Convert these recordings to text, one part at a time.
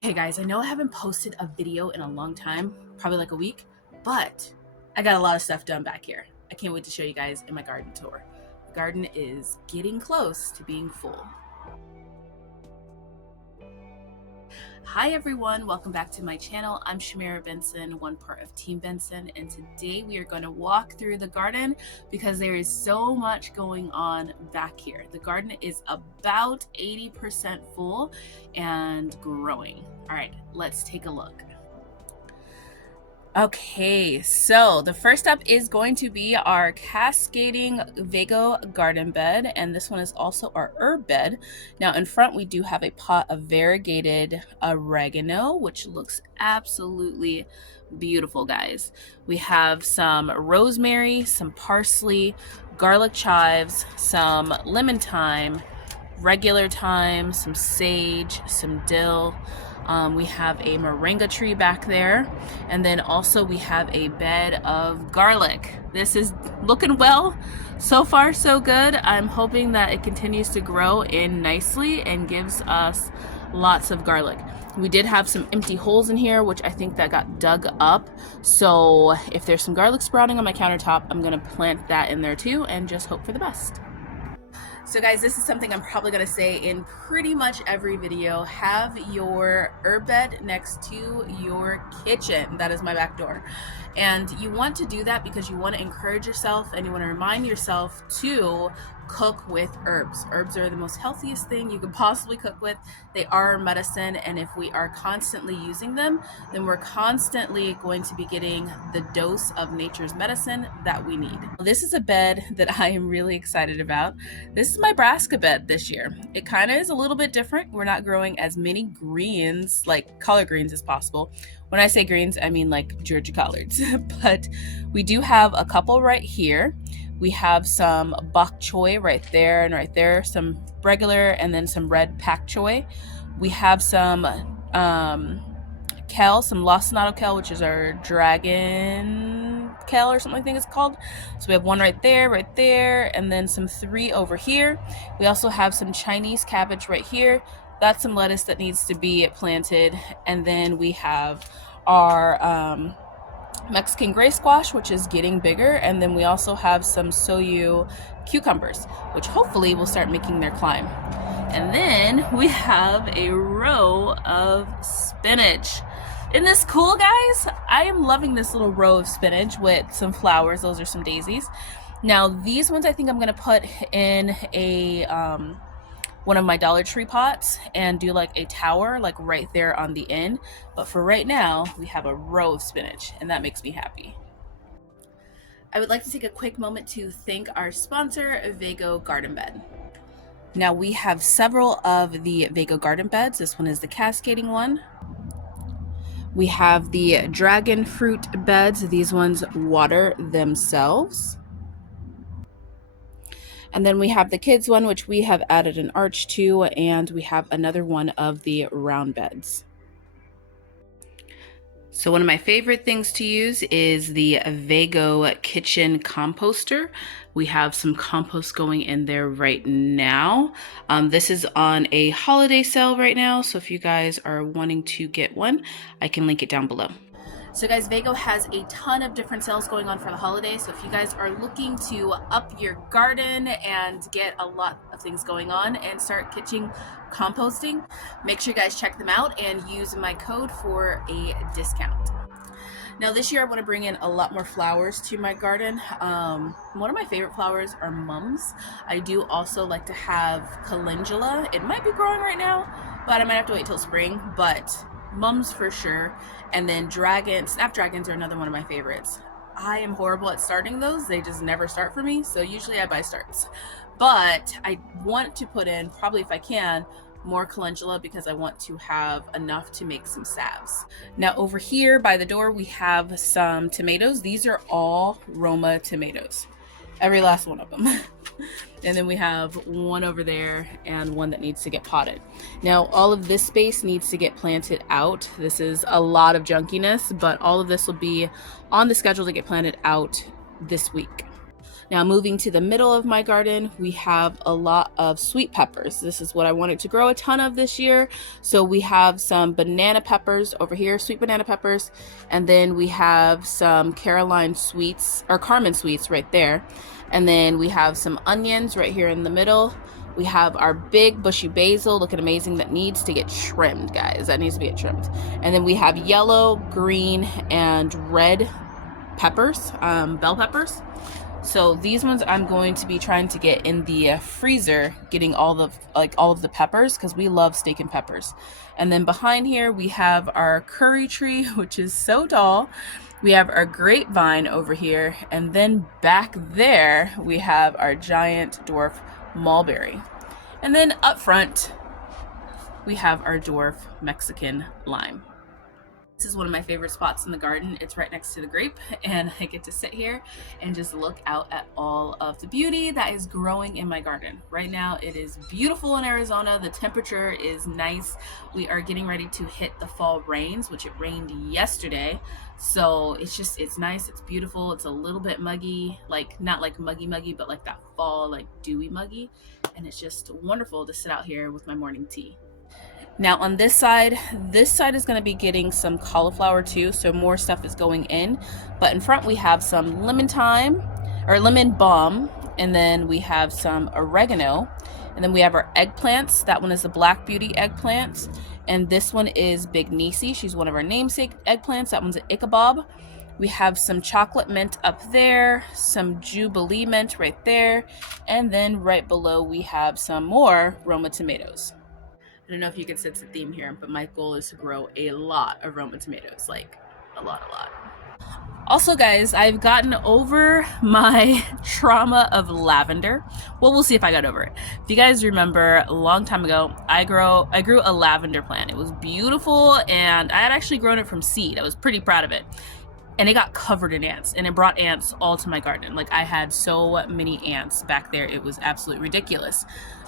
Hey guys, I know I haven't posted a video in a long time, probably like a week, but I got a lot of stuff done back here. I can't wait to show you guys in my garden tour. The garden is getting close to being full. Hi everyone, welcome back to my channel. I'm Shamira Benson, one part of Team Benson, and today we are going to walk through the garden because there is so much going on back here. The garden is about 80% full and growing. All right, let's take a look. Okay, so the first up is going to be our cascading Vego garden bed, and this one is also our herb bed. Now in front we do have a pot of variegated oregano, which looks absolutely beautiful, guys. We have some rosemary, some parsley, garlic chives, some lemon thyme, regular thyme, some sage, some dill. We have a moringa tree back there, and then also we have a bed of garlic. This is looking well. So far so good. I'm hoping that it continues to grow in nicely and gives us lots of garlic. We did have some empty holes in here, which I think that got dug up. So if there's some garlic sprouting on my countertop, I'm gonna plant that in there too and just hope for the best. So guys, this is something I'm probably going to say in pretty much every video. Have your herb bed next to your kitchen. That is my back door. And you want to do that because you want to encourage yourself and you want to remind yourself to cook with herbs. Herbs are the most healthiest thing you could possibly cook with. They are medicine, and if we are constantly using them, then we're constantly going to be getting the dose of nature's medicine that we need. This is a bed that I am really excited about. This is my Braska bed this year. It kind of is a little bit different. We're not growing as many greens, like collard greens, as possible. When I say greens, I mean like Georgia collards, but we do have a couple right here. We have some bok choy right there and right there, some regular, and then some red pak choy. We have some kale, some lacinato kale, which is our dragon kale or something I think it's called. So we have one right there, and then some 3 over here. We also have some Chinese cabbage right here. That's some lettuce that needs to be planted. And then we have our Mexican gray squash, which is getting bigger, and then we also have some soyu cucumbers, which hopefully will start making their climb. And then we have a row of spinach. Isn't this cool, guys? I am loving this little row of spinach with some flowers. Those are some daisies. Now these ones I think I'm gonna put in a one of my Dollar Tree pots and do like a tower like right there on the end. But for right now, we have a row of spinach, and that makes me happy. I would like to take a quick moment to thank our sponsor, Vego Garden Bed. Now we have several of the Vego garden beds. This one is the cascading one. We have the dragon fruit beds. These ones water themselves. And then we have the kids one, which we have added an arch to, and we have another one of the round beds. So one of my favorite things to use is the Vego Kitchen Composter. We have some compost going in there right now. This is on a holiday sale right now, so if you guys are wanting to get one, I can link it down below. So guys, Vego has a ton of different sales going on for the holidays. So if you guys are looking to up your garden and get a lot of things going on and start kitchen composting, make sure you guys check them out and use my code for a discount. Now this year I want to bring in a lot more flowers to my garden. One of my favorite flowers are mums. I do also like to have calendula. It might be growing right now, but I might have to wait till spring, but mums for sure. And then snapdragons are another one of my favorites. I am horrible at starting those. They just never start for me, so usually I buy starts. But I want to put in, probably if I can, more calendula because I want to have enough to make some salves. Now over here by the door we have some tomatoes. These are all Roma tomatoes, every last one of them. And then we have one over there and one that needs to get potted. Now all of this space needs to get planted out. This is a lot of junkiness, but all of this will be on the schedule to get planted out this week. Now moving to the middle of my garden, we have a lot of sweet peppers. This is what I wanted to grow a ton of this year. So we have some banana peppers over here, sweet banana peppers, and then we have some Caroline sweets, or Carmen sweets right there. And then we have some onions right here in the middle. We have our big bushy basil, looking amazing, that needs to get trimmed, guys. That needs to get trimmed. And then we have yellow, green, and red peppers, bell peppers. So these ones I'm going to be trying to get in the freezer, getting all of the peppers, because we love steak and peppers. And then behind here we have our curry tree, which is so tall. We have our grapevine over here, and then back there we have our giant dwarf mulberry. And then up front we have our dwarf Mexican lime. This is one of my favorite spots in the garden. It's right next to the grape, and I get to sit here and just look out at all of the beauty that is growing in my garden. Right now it is beautiful in Arizona. The temperature is nice. We are getting ready to hit the fall rains, which it rained yesterday. So it's nice, it's beautiful. It's a little bit muggy, like not like muggy, but like that fall, like dewy muggy. And it's just wonderful to sit out here with my morning tea. Now on this side is going to be getting some cauliflower too, so more stuff is going in. But in front we have some lemon thyme, or lemon balm, and then we have some oregano, and then we have our eggplants. That one is the Black Beauty eggplant, and this one is Big Nisi. She's one of our namesake eggplants. That one's an Ichabod. We have some chocolate mint up there, some Jubilee mint right there, and then right below we have some more Roma tomatoes. I don't know if you can sense the theme here, but my goal is to grow a lot of Roma tomatoes, like a lot. Also, guys, I've gotten over my trauma of lavender. Well, we'll see if I got over it. If you guys remember, a long time ago, I grew a lavender plant. It was beautiful, and I had actually grown it from seed. I was pretty proud of it. And it got covered in ants, and it brought ants all to my garden. Like, I had so many ants back there. It was absolutely ridiculous.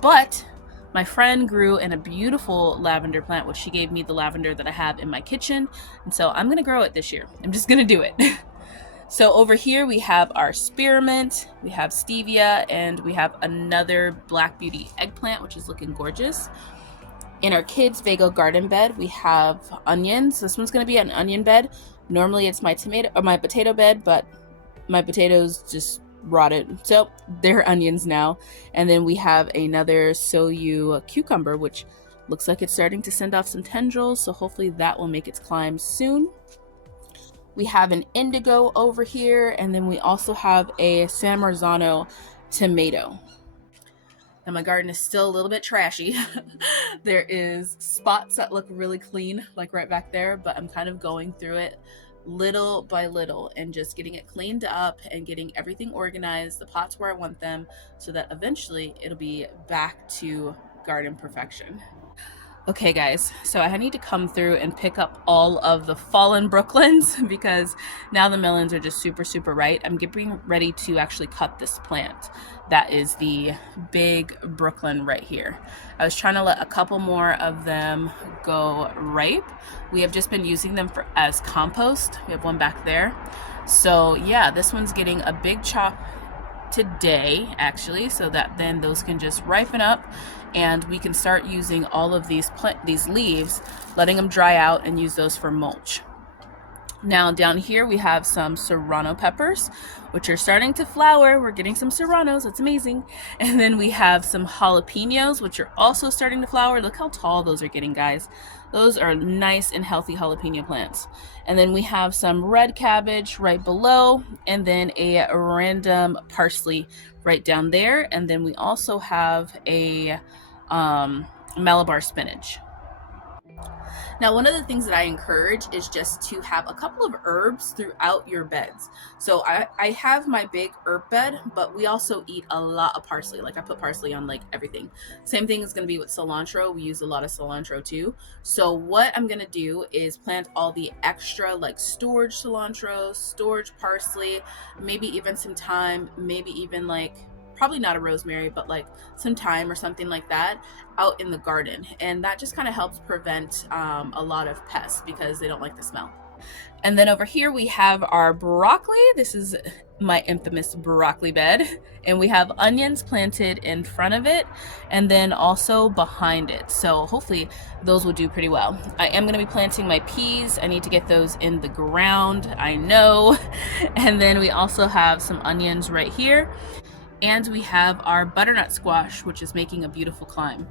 But my friend grew in a beautiful lavender plant, which she gave me the lavender that I have in my kitchen. And so I'm gonna grow it this year. I'm just gonna do it. So over here we have our spearmint, we have stevia, and we have another Black Beauty eggplant, which is looking gorgeous. In our kids' Vego garden bed, we have onions. This one's gonna be an onion bed. Normally it's my potato bed, but my potatoes just rotted, so they're onions now. And then we have another Soyu cucumber, which looks like it's starting to send off some tendrils, so hopefully that will make its climb soon. We have an indigo over here, and then we also have a San Marzano tomato. Now my garden is still a little bit trashy. There is spots that look really clean, like right back there, but I'm kind of going through it little by little and just getting it cleaned up and getting everything organized, the pots where I want them, so that eventually it'll be back to garden perfection. Okay guys, so I need to come through and pick up all of the fallen Brooklyns because now the melons are just super ripe. I'm getting ready to actually cut this plant. That is the big Brooklyn right here. I was trying to let a couple more of them go ripe. We have just been using them as compost. We have one back there. So yeah, this one's getting a big chop today actually, so that then those can just ripen up and we can start using all of these leaves, letting them dry out and use those for mulch. Now down here we have some serrano peppers, which are starting to flower. We're getting some serranos, that's amazing. And then we have some jalapenos, which are also starting to flower. Look how tall those are getting, guys. Those are nice and healthy jalapeno plants. And then we have some red cabbage right below, and then a random parsley right down there. And then we also have a Malabar spinach. Now, one of the things that I encourage is just to have a couple of herbs throughout your beds. So I have my big herb bed, but we also eat a lot of parsley. Like, I put parsley on like everything. Same thing is going to be with cilantro. We use a lot of cilantro too. So what I'm going to do is plant all the extra like storage cilantro, storage parsley, maybe even some thyme, maybe even like probably not a rosemary, but like some thyme or something like that out in the garden. And that just kind of helps prevent a lot of pests because they don't like the smell. And then over here we have our broccoli. This is my infamous broccoli bed. And we have onions planted in front of it and then also behind it. So hopefully those will do pretty well. I am gonna be planting my peas. I need to get those in the ground, I know. And then we also have some onions right here. And we have our butternut squash, which is making a beautiful climb.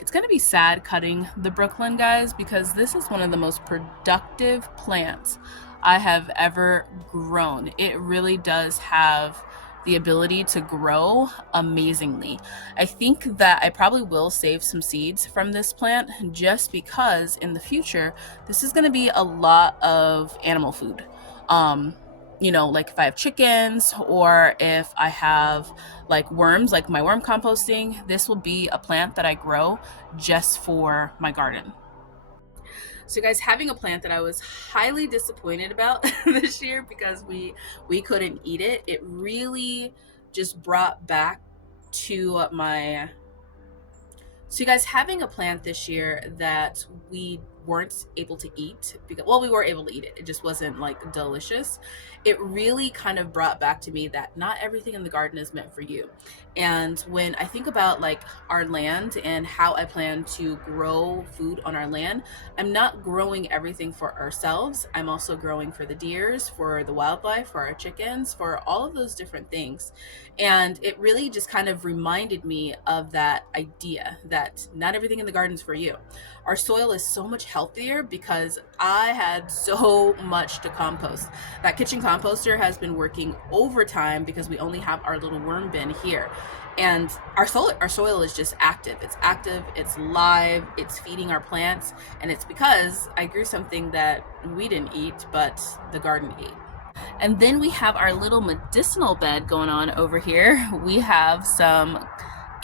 It's gonna be sad cutting the Brooklyn, guys, because this is one of the most productive plants I have ever grown. It really does have the ability to grow amazingly. I think that I probably will save some seeds from this plant just because in the future, this is gonna be a lot of animal food. You know, like if I have chickens or if I have like worms, like my worm composting, this will be a plant that I grow just for my garden. So guys, having a plant that I was highly disappointed about this year because we couldn't eat it, it really just brought back to my... So you guys, having a plant this year that we weren't able to eat, because, well, we were able to eat it, it just wasn't like delicious. It really kind of brought back to me that not everything in the garden is meant for you. And when I think about like our land and how I plan to grow food on our land, I'm not growing everything for ourselves. I'm also growing for the deers, for the wildlife, for our chickens, for all of those different things. And it really just kind of reminded me of that idea that not everything in the garden is for you. Our soil is so much healthier because I had so much to compost. That kitchen composter has been working overtime because we only have our little worm bin here. And our soil is just active. It's active, it's live, it's feeding our plants. And it's because I grew something that we didn't eat, but the garden ate. And then we have our little medicinal bed going on over here. We have some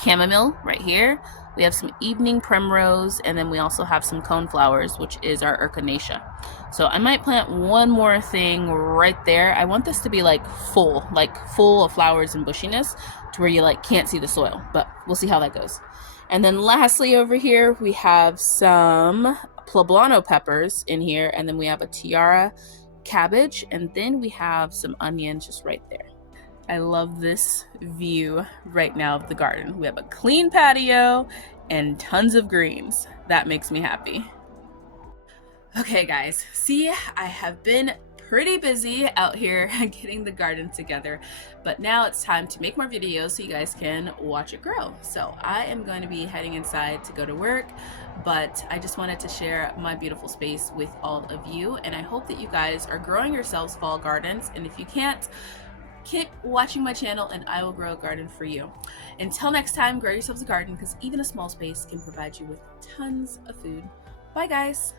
chamomile right here. We have some evening primrose, and then we also have some coneflowers, which is our echinacea. So I might plant one more thing right there. I want this to be like full of flowers and bushiness to where you like can't see the soil, but we'll see how that goes. And then lastly over here, we have some poblano peppers in here, and then we have a tiara cabbage, and then we have some onions just right there. I love this view right now of the garden. We have a clean patio and tons of greens. That makes me happy. Okay guys, see, I have been pretty busy out here getting the garden together, but now it's time to make more videos so you guys can watch it grow. So I am going to be heading inside to go to work, but I just wanted to share my beautiful space with all of you, and I hope that you guys are growing yourselves fall gardens, and if you can't, keep watching my channel and I will grow a garden for you. Until next time, grow yourselves a garden because even a small space can provide you with tons of food. Bye guys.